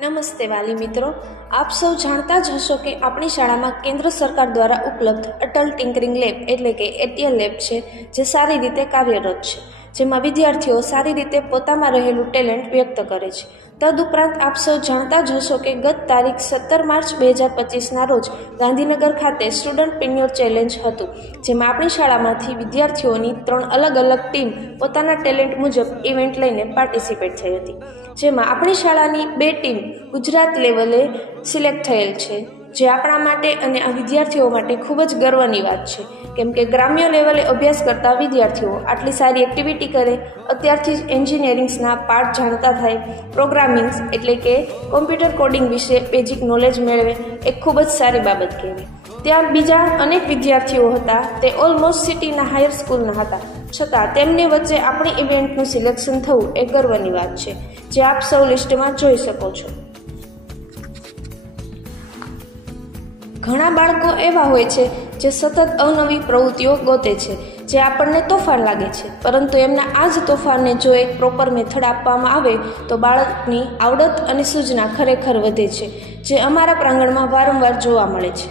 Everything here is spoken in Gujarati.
નમસ્તે વાલી મિત્રો, આપ સૌ જાણતા જ હશો કે આપણી શાળામાં કેન્દ્ર સરકાર દ્વારા ઉપલબ્ધ અટલ ટિંકરિંગ લેબ એટલે કે એટીએલ લેબ છે, જે સારી રીતે કાર્યરત છે, જેમાં વિદ્યાર્થીઓ સારી રીતે પોતામાં રહેલું ટેલેન્ટ વ્યક્ત કરે છે. તદુપરાંત આપ સૌ જાણતા જ હશો કે ગત તારીખ 17 માર્ચ 2025ના રોજ ગાંધીનગર ખાતે સ્ટુડન્ટ પિન્યોર ચેલેન્જ હતું, જેમાં આપણી શાળામાંથી વિદ્યાર્થીઓની 3 અલગ અલગ ટીમ પોતાના ટેલેન્ટ મુજબ ઇવેન્ટ લઈને પાર્ટિસિપેટ થઈ હતી. જેમાં આપણી શાળાની 2 ટીમ ગુજરાત લેવલે સિલેક્ટ થયેલ છે, જે આપણા માટે અને આ વિદ્યાર્થીઓ માટે ખૂબ જ ગર્વની વાત છે, કેમ કે ગ્રામ્ય લેવલે અભ્યાસ કરતા વિદ્યાર્થીઓ આટલી સારી એક્ટિવિટી કરે, અત્યારથી જ એન્જિનિયરિંગ્સના પાર્ટ જાણતા થાય, પ્રોગ્રામિંગ્સ એટલે કે કોમ્પ્યુટર કોડિંગ વિશે બેઝિક નોલેજ મેળવે, એ ખૂબ જ સારી બાબત કહેવાય. ત્યાં બીજા અનેક વિદ્યાર્થીઓ હતા, તે ઓલમોસ્ટ સિટીના હાયર સ્કૂલના હતા, છતાં તેમની વચ્ચે આપણી ઇવેન્ટનું સિલેક્શન થવું એ ગર્વની વાત છે, જે આપ સૌ લિસ્ટમાં જોઈ શકો છો. ઘણા બાળકો એવા હોય છે જે સતત અવનવી પ્રવૃત્તિઓ ગોતે છે, જે આપણને તોફાન લાગે છે, પરંતુ એમના આ જ તોફાનને જો એક પ્રોપર મેથડ આપવામાં આવે તો બાળકની આવડત અને સૂઝના ખરેખર વધે છે, જે અમારા પ્રાંગણમાં વારંવાર જોવા મળે છે.